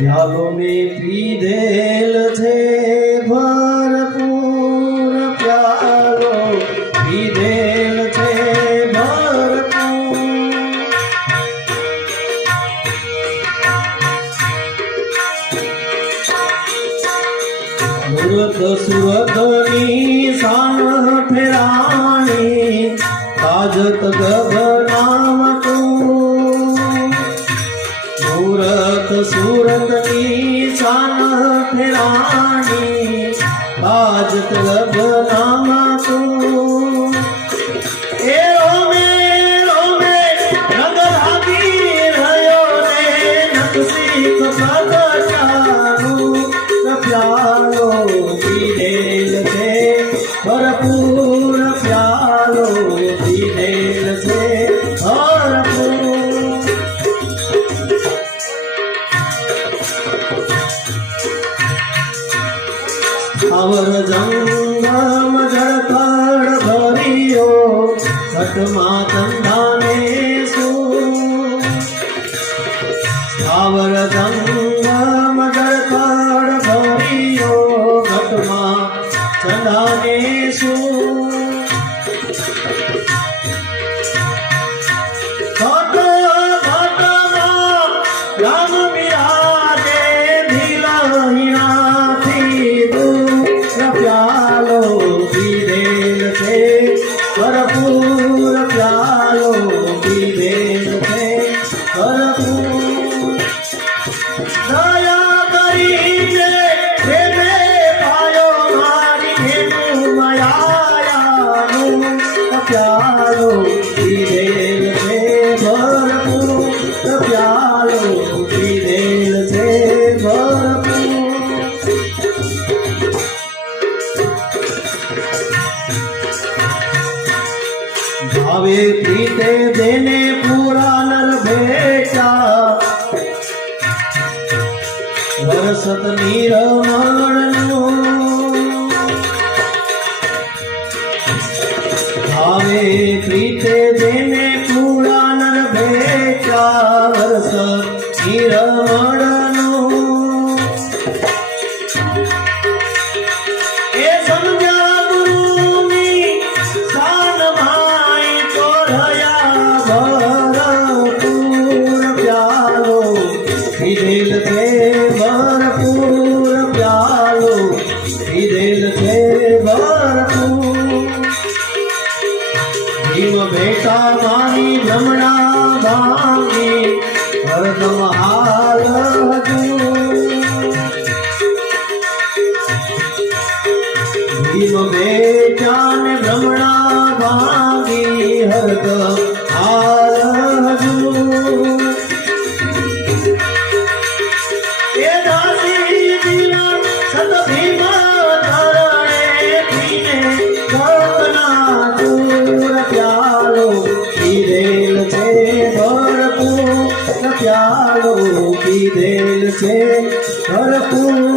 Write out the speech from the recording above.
પ્યાલો મેં પીધેલ છે ભરપૂર, પ્યાલો પીધેલ છે ભરપૂર. સુરતની શાન ફેરાણી, તાજત ગગનામ તું. સુરતની શાન ફેરાણી, તાજત ગગનામ તું. એ રોમે રોમે રંગ લાગી રહ્યો ને નકશીક પ્રગટાનું. પ્યાલો પીધેલ છે ભરપૂર, પ્યાલો પીધેલ છે ભરપૂર. અવર જંગમ જળકળ ભર્યો, ઘટમાં ચંદાને શું. અવર જંગમ જળકળ ભર્યો, ઘટમાં ચંદાને શું. રામ બિરાજે દિલહીણાથી દૂર. પ્યાલો પીધેલ છે ભરપૂર, પ્યાલો પીધેલ છે ભરપૂર. દયા કરીને પ્રેમે પાયો મારી હેનું મયાયાનું. પ્યાલો પીધેલ છે ભરપૂર, પ્યાલો પીધેલ છે ભરપૂર. ભાવે પ્રીતે દેને પૂરા નર ભેટા, વરસત નિરમણનું. ભાવે પ્રીતે દેને પૂરા નર ભેટા, વરસત નિરમણનું. એ સમજ્યા ગુરુની શાન માય તો રહ્યા ભરપૂર. પ્યાલો પીધેલ છે ભરપૂર, પ્યાલો પીધેલ છે ભરપૂર. ભીમ બેટા મારી ભ્રમણા ભાંગી, હરદમ હાલ હજુ. ભીમ બેટાને ભ્રમણા ભાંગી, હરદમ હાલ હજુ. એ દાસી દિલા સત ભીમ ધરણે પીને ગગના દૂર. પ્યાલો પીધેલ છે ભરપૂર, પ્યાલો પીધેલ છે ભરપૂર.